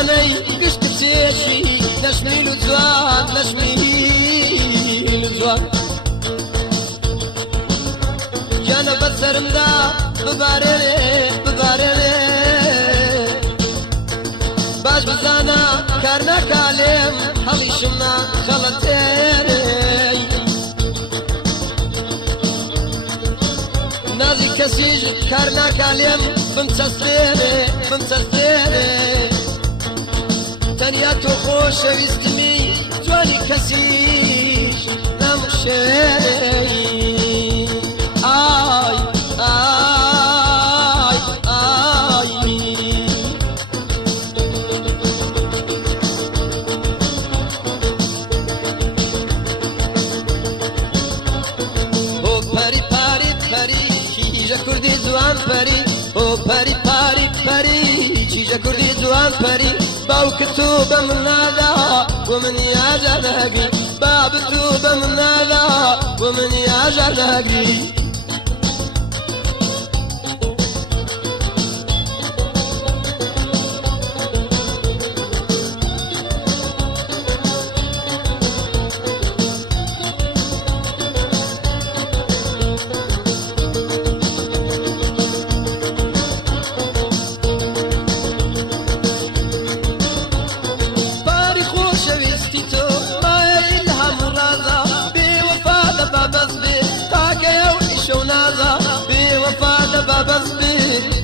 تەنەی گشت چێشی نەشمیل و جوان نەشمیل و جوان گیانە بەسەرمدا ببارێنێ ببارێنێ باش بزانە کار ناکالێم هەڵیشمنا خەڵەتێنێ نازی کەسیش کار ناکالێم بمچەستێنێ بمچەستێنێ تەنیا تۆ خۆشەویستمی جوانی کەسیش نەمشێنێ ئای ئای ئای بۆ پەری پاری پەری کیژە کوردی جوان پەری بۆ پەری پاری پەری کیژە کوردی جوان پەری باوکت تو بە من نادا بۆ منی ئاژار نەگری بابت تو بە من نادا بۆ منی ئاژار نەگری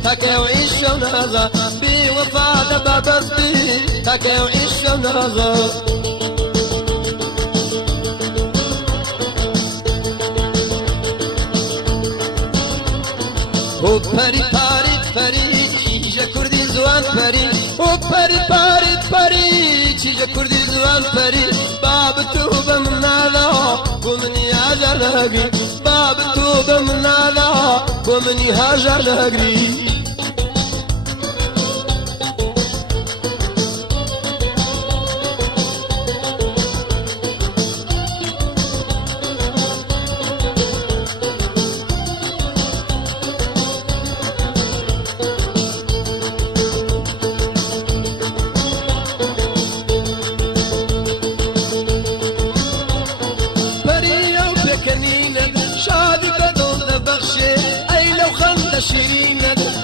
تاكي وعيش ونهضة بوفا دبا بسبي تاكي وعيش ونهضة هو پری پاری پری چیجا کردی زوان پری هو پری پاری پری چیجا کردی زوان پری باب تو بمنالا ومني هاجر لهقري باب تو بمنالا ومني هاجر لهقري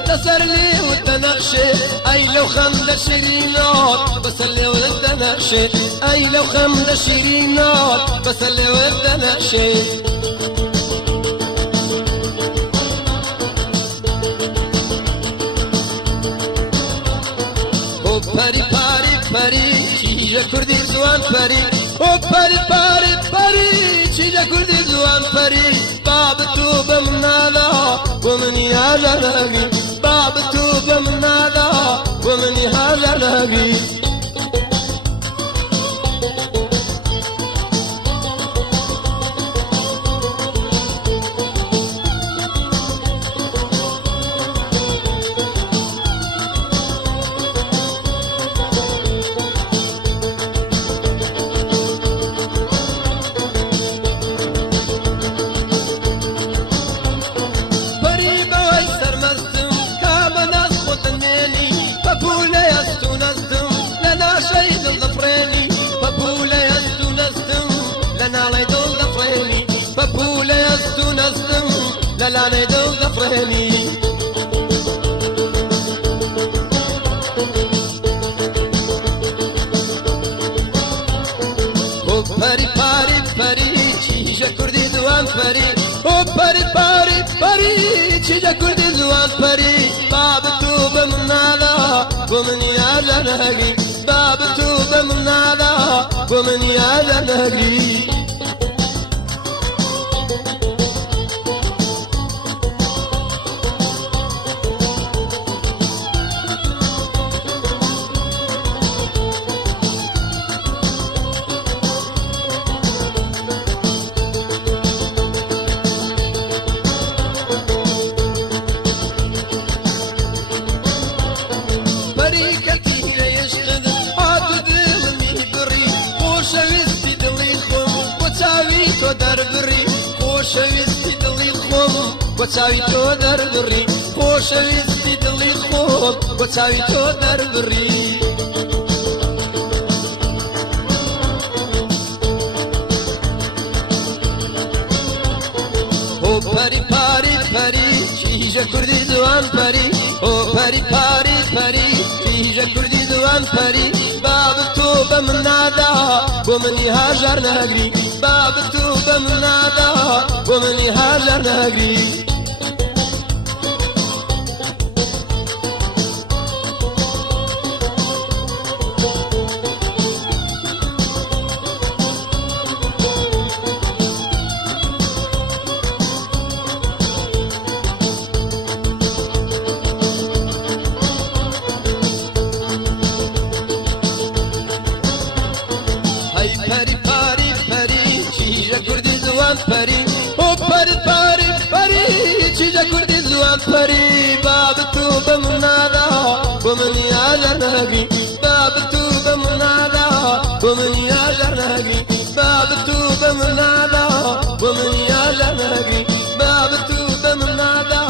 تسرلي والتنقشي اي لو خمد شيرينات بسلي والتنقشي اي لو خمد شيرينات بسلي والتنقشي او پری پاری پری چیجا کردی زوان پری او پری پاری پری چیجا کردی زوان پری باب تو بمنالا ومني هاجر لهقري باب تو بمنالا ومني هاجر لهقري لا ندو ظفرني او پری پاری پری چیجا کردی دوان پری او پری پاری پری چیجا کردی دوان پری باب تو بمنالا ومني هاجر لهقري باب تو بمنالا ومني هاجر لهقري وتساوي تو دربري خوشويستي دلي خوب وتساوي تو دربري جوان پەری ئۆ پەری پاری پەری کیژە کوردی جوان پەری باب تۆ بە من نادا بۆ منی هاژار ناگری باب تۆ بە من نادا بۆ منی هاژار ناگری پەری پاری پەری چیژە کوردی جوان پەری ئۆ پەری پاری پەری چیژە کوردی جوان پەری باب تۆ بە من نادا بۆ منی هاژار ناگری باب تۆ بە من نادا بۆ منی هاژار ناگری باب تۆ بە من نادا بۆ منی هاژار ناگری باب تۆ بە من نادا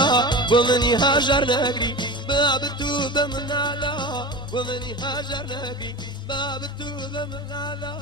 بۆ منی هاژار ناگری باب تۆ بە من نادا بۆ منی هاژار ناگری باب تۆ بە من نادا